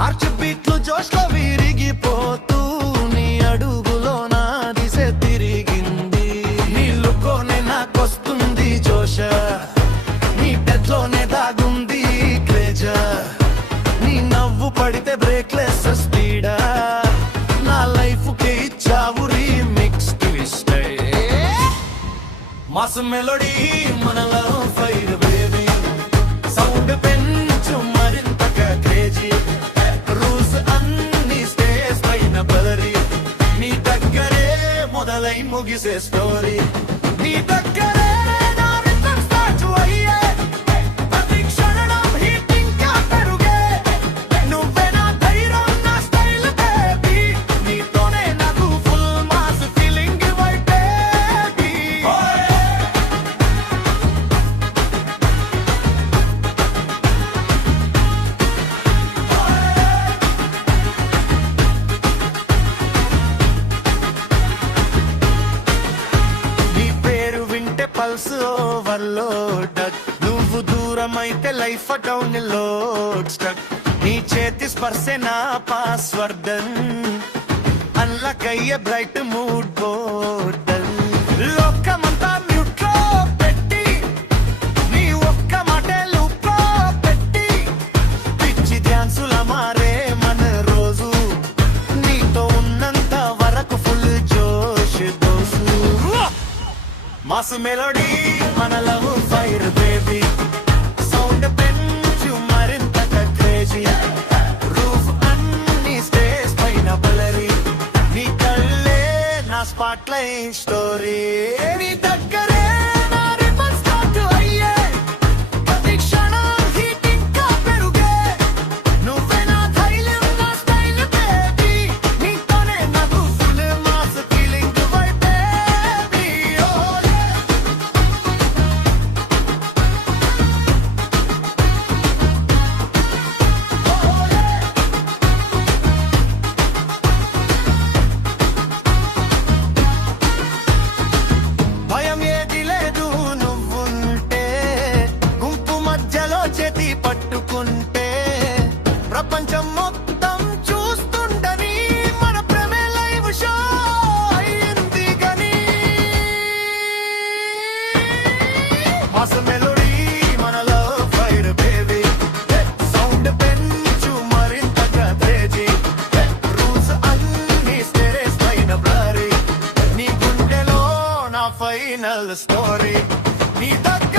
Heart బీట్లు జోష్లో విరిగిపోతూ నీ అడుగులో నా దిశ తిరిగింది. నీ లుక్లోనే నాకొస్తుంది జోష, నీ టచ్లోనే దాగుంది క్రేజా. నీ నవ్వు పడితే బ్రేక్లెస్ స్పీడా, నా లైఫ్ కి ఇచ్చావు రీమిక్స్ ట్విస్ట్. మాస్ మెలోడీ మనలో ఫైర్ బేబీ, సౌండ్ పెంచు మరింతగా క్రేజీ. రూల్స్ అన్ని స్టేజ్ పైన బలరి, నీ దగ్గరే మొదలై ముగిసే స్టోరీ. నీ దగ్గరే నా rhythm start అయ్యే, ప్రతి క్షణం heat ఇంకా పెరుగే. నువ్వే నా ధైర్యం, నా స్టైల్ బేబీ, నీతోనే నాకు full mass feeling ఇవ్వై బేబీ. పల్స్ ఓవర్లోడ్, నువ్వు దూరం అయితే లైఫ్ డౌన్లోడ్ స్టక్. నీ చేతి స్పర్శే నా పాస్వర్డ్, అన్లాక్ అయ్యే బ్రైట్ మూడ్ బోర్డ్. లోకమంతా మ్యూట్ లో పెట్టి, నీ ఒక్క మాటే లూప్ లో పెట్టి, పిచ్చి డ్యాన్సుల మారే మన రోజు. నీతో ఉన్నంత వరకు ఫుల్ జోష్ దోసు. మాస్ మెలోడీ మన లవ్ ఫైర్ బేబీ, సౌండ్ పెంచు మరింతగా క్రేజీ. రూఫ్ అన్ని స్టేజ్ పైన బలరి, నీ కళ్ళే నా స్పాట్ లైట్ స్టోరీ. నీ దగ్గరే నా రిబన్ స్టార్ట్ అయ్యే, ప్రతి క్షణం హీట్ ఇంకా పెరుగే. నువ్వే నా ధైర్యం, నా స్టైల్ బేబీ, నీతోనే నాకు full mass feeling why baby. భయం ఏది లేదు నువ్వుంటే, గుంపు మధ్యలో చేతి పట్టుకుంటే, ప్రపంచం మొత్తం చూస్తుండని మన ప్రేమే లైవ్ షో అయింది గని. మాస్ మెలోడీ మనలో ఫైర్ బేబీ, సౌండ్ పెంచు మరింతగా క్రేజీ. రూల్స్ అన్ని స్టేజ్ పైన బ్లరీ, నీ గుండెలో నా ఫైనల్ స్టోరీ. నీ దగ్గర